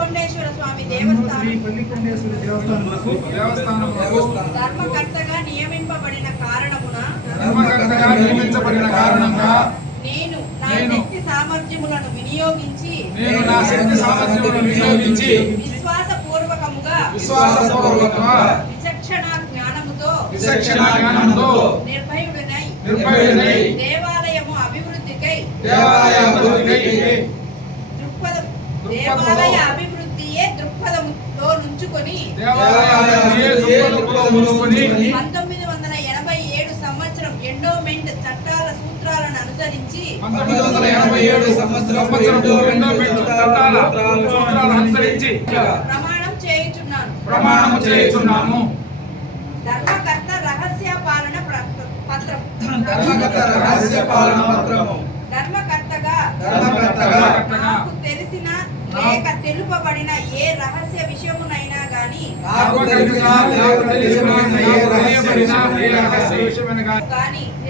పల్లికొండేశ్వర స్వామి దేవస్థానం. ధర్మకర్తగా నియమింపబడిన కారణమున నేను నా శక్తి సామర్థ్యములను వినియోగించి విశ్వాసపూర్వకంగా విచక్షణ జ్ఞానముతో దేవాలయము అభివృద్ధికై దేవాలయ అభివృద్ధికై దృక్పథ దేవాలయ దృక్పథములోని పంతొమ్మిది వందల ఎనభై ఏడు సంవత్సరం ఎండోమెంట్ చట్టాల సూత్రాలను అనుసరించి ప్రమాణం చేయుచున్నాను. ప్రమాణము చేయుచున్నాము. ధర్మకర్త రహస్య పాలన పత్రం. ధర్మకర్త రహస్య పాలన పత్రము. ధర్మకర్తగా ధర్మకర్తగా నాకు తెలిసిన లేక తెలుపబడిన ఏ రహస్య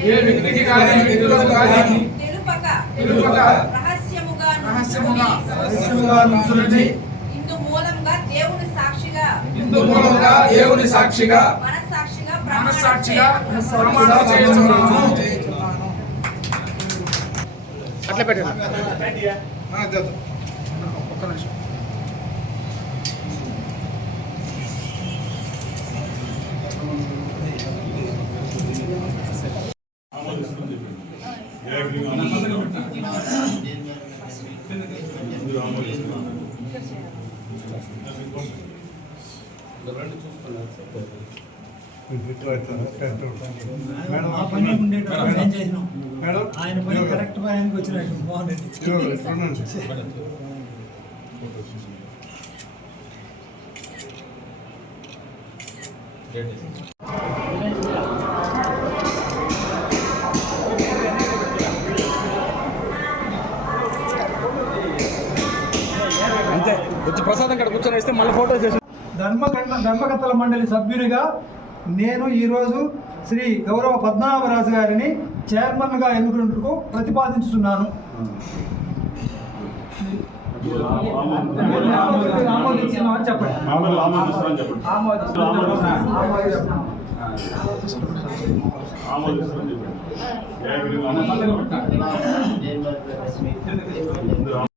ఏ వ్యక్తికి వ్యక్తులకు తెలుపక తెలుపక రహస్యముగా రహస్యముగా రహస్యముగా నుంచుని ఇందు మూలంగా దేవుని సాక్షిగా ఇందు మూలంగా దేవుని సాక్షిగా ప్రమాణం. అట్లా పెట్టండి. ఒక్క నిమిషం. మేడం ఆ పని ఆయన పని కరెక్ట్ టైంకి వచ్చినట్టు బాగుంది అంతే వచ్చి ప్రసాదం ఇక్కడ కూర్చొని వేస్తే మళ్ళీ ఫోటో చేసి ధర్మకండ ధర్మకర్తల మండలి సభ్యునిగా నేను ఈరోజు శ్రీ గౌరవ పద్మనాభరాజు గారిని చైర్మన్గా ఎన్నుకున్నట్టుకు ప్రతిపాదించుతున్నాను చెప్పండి.